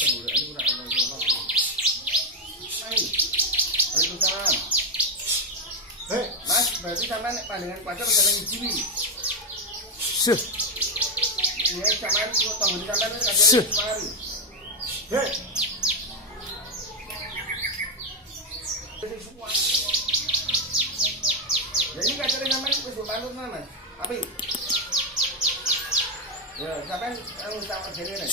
Hei, Mas, berarti sampean nek pandangan pacar sampean ngijini. Sih. Iya, sampean kok tanggane sampean nek kajane semari. Hei. Semua. Jadi kajane sampean wis manut Mas. Api. Ya, sampean harus sama jene nek.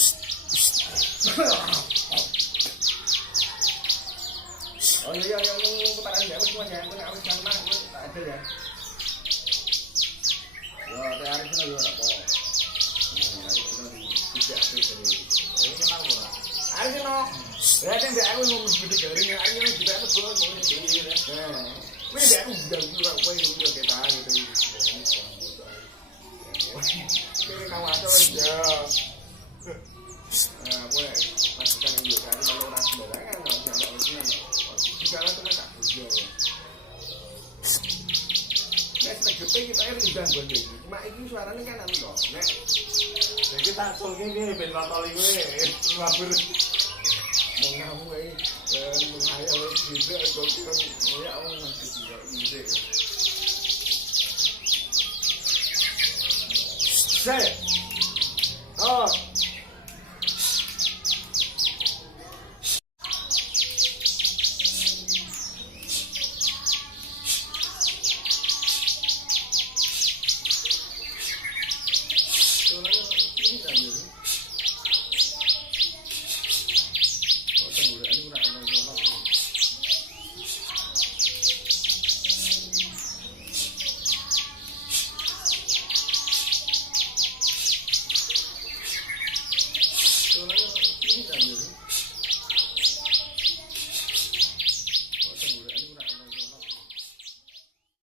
Oh iya, keparan ya, wis ya, aku sama tak ada ya. Yo, teh hari ini yo apa? Hari ini tidak ada ini. Ini kenal ora? Hari ini no. Ya kan dia aku ngomong gitu dari hari ini juga aku belum ngomong ini ya. Wih, dia aku udah juga kowe udah kita gitu. Ini kawan tuh ya. Boleh masukkan yang juga kan kalau orang sembarangan enggak ada urusan. Jalan teman tak bujo. Nek segepe kita rindang gonjeng. Mak iki suarane kan anu to. Nek iki tak sulke iki ben notoli kowe. Wabur. Mung ngamu wae. Mung ayo juga kok ya wong ngerti yo ide. Saya. Oh.